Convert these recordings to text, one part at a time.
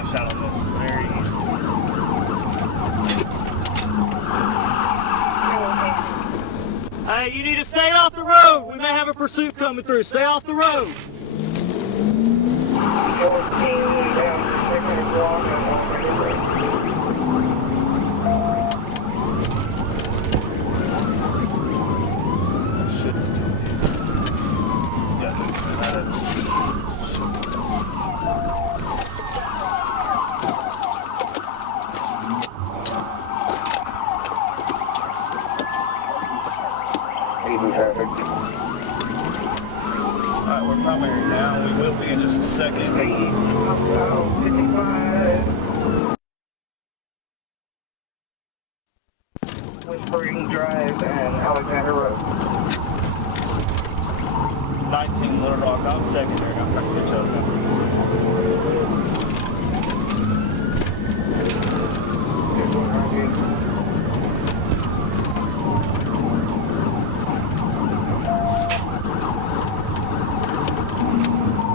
crash out on this very easily. Hey, you need to stay off the road. We may have a pursuit coming through. Stay off the road. Should still be. Yeah, that is. Alright, we're primary now. We will be in just a second. Whispering Drive and Alexander Road. 19 Little Rock. I'm secondary. I'm trying to catch up now.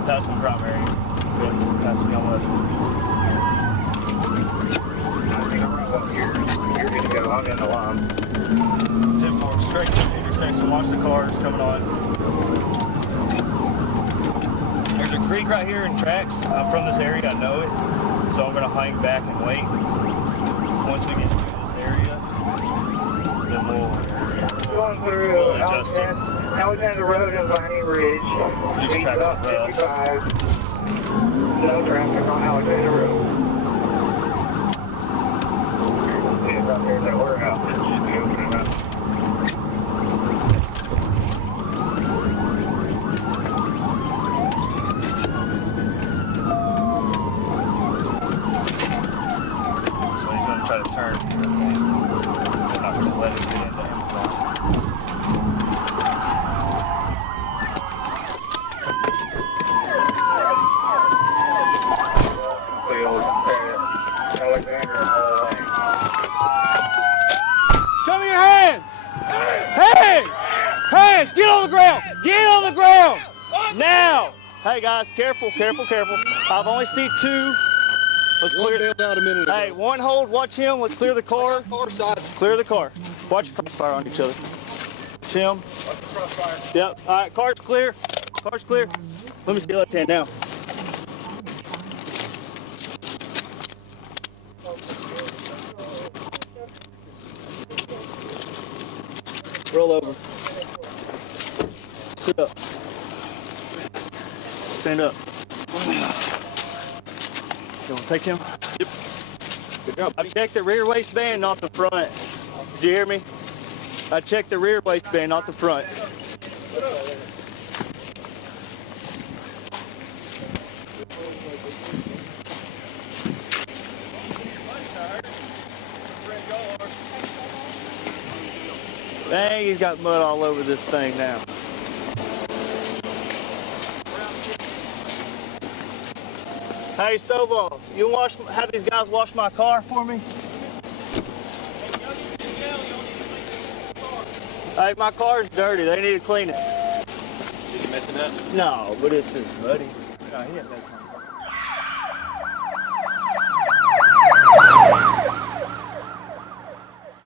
Passing primary. Good. Passing on left. I think I'm right up here. You're going to go on in the line. 10-4, straight to the intersection. Watch the cars coming on. There's a creek right here in tracks. I'm from this area. I know it. So I'm going to hang back and wait. Once we get through this area, then we'll adjust it. Alexander Road and Viney Ridge. Just Speed tracks up above. 55. No traffic on Alexander Road. It's up there that we're out. It should be opening up. So he's going to try to turn. We're not going to let him get into Amazon. Show me your hands! Hands! Hands! Get on the ground! Get on the ground! Now! Hey guys, careful, careful, careful. I've only seen two. Let's clear. One bailed out a minute ago. Hey, one hold, watch him. Let's clear the car. Car side. Clear the car. Watch your crossfire on each other. Him. Watch the crossfire. Yep. All right, car's clear. Car's clear. Let me see your left hand now. Roll over. Sit up. Stand up. You want to take him? Yep. Good job. I checked the rear waistband, not the front. Did you hear me? I checked the rear waistband, not the front. Dang, he's got mud all over this thing now. Hey, Stovall, you have these guys wash my car for me? Hey, my car's dirty. They need to clean it. Is he messing up? No, but it's just muddy. No, he ain't that time.